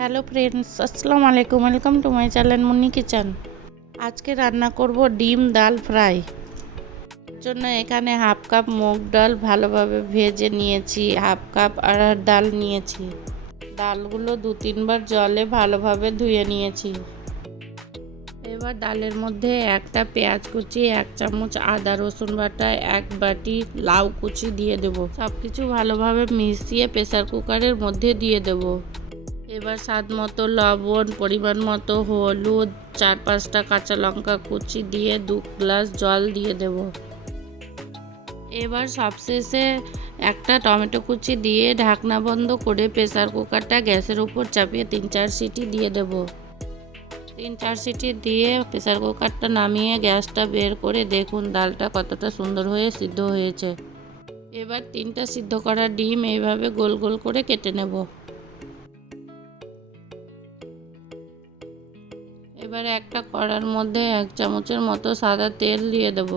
Hello friends, আসসালামু আলাইকুম। Welcome to my channel Munni kitchen. আজকে রান্না করব ডিম ডাল ফ্রাই। জন্য এখানে হাফ কাপ মুগ ডাল ভালোভাবে ভেজে নিয়েছি, হাফ কাপ অড়হর ডাল নিয়েছি। ডালগুলো 2-3 বার জলে ভালোভাবে ধুয়ে নিয়েছি। এবার ডালের মধ্যে একটা পেঁয়াজ কুচি, 1 চামচ আদা রসুন বাটা, 1 বাটি লাউ কুচি দিয়ে দেব। সব কিছু ভালোভাবে মিশিয়ে প্রেসার কুকারের মধ্যে দিয়ে দেব। এবার স্বাদ মতো লবণ, পরিমাণ মতো হলুদ, 4-5টা কাঁচা লঙ্কা কুচি দিয়ে 2 গ্লাস জল দিয়ে দেব। এবার সবশেষে একটা টমেটো কুচি দিয়ে ঢাকনা বন্ধ করে প্রেসার কুকারটা গ্যাসের উপর চাপিয়ে 3-4 সিটি দিয়ে দেব। 3-4 সিটি দিয়ে প্রেসার কুকারটা নামিয়ে গ্যাসটা বের করে দেখুন ডালটা কতটা সুন্দর হয়ে সিদ্ধ হয়েছে। এবার 3টা সিদ্ধ করা ডিম এইভাবে গোল গোল করে কেটে নেব। এবারে একটা কড়ার মধ্যে 1 চামচের মতো সাদা তেল দিয়ে দেব।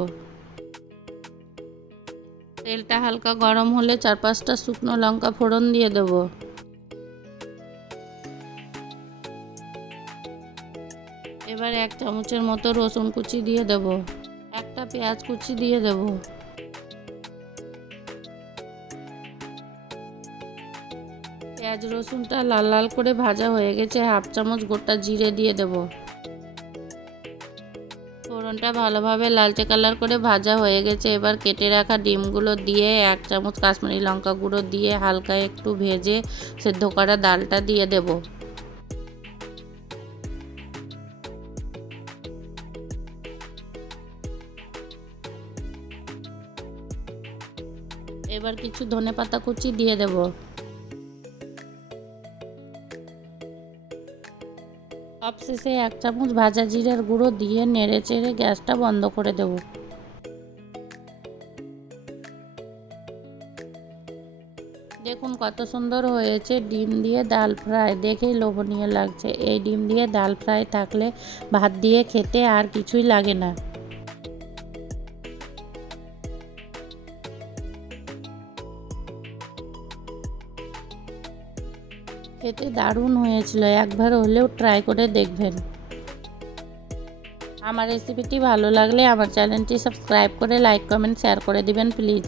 তেলটা হালকা গরম হলে 4-5টা শুকনো লঙ্কা ফোড়ন দিয়ে দেব। এবার 1 চামচের মতো রসুন কুচি দিয়ে দেব। একটা পেঁয়াজ কুচি দিয়ে দেব। পেঁয়াজ রসুনটা লাল লাল করে ভাজা হয়ে গেছে, হাফ চামচ গোটা জিরে দিয়ে দেব। ফোড়নটা ভালোভাবে লালচে কালার করে ভাজা হয়ে গেছে। এবার কেটে রাখা ডিমগুলো দিয়ে 1 চামচ কাশ্মীরি লঙ্কা গুঁড়ো দিয়ে হালকা একটু ভেজে সেদ্ধ করা ডালটা দিয়ে দেব। এবার কিছু ধনেপাতা কুচি দিয়ে দেব। সবশেষে 1 চামচ ভাজা জিরার গুঁড়ো দিয়ে নেড়ে চেড়ে গ্যাসটা বন্ধ করে দেব। দেখুন কত সুন্দর হয়েছে ডিম দিয়ে ডাল ফ্রাই, দেখেই লোভনীয় লাগছে। এই ডিম দিয়ে ডাল ফ্রাই থাকলে ভাত দিয়ে খেতে আর কিছুই লাগে না। খেতে দারুণ হয়েছিল, একবার হলেও ট্রাই করে দেখবেন। আমার রেসিপিটি ভালো লাগলে আমার চ্যানেলটি সাবস্ক্রাইব করে লাইক কমেন্ট শেয়ার করে দিবেন প্লিজ।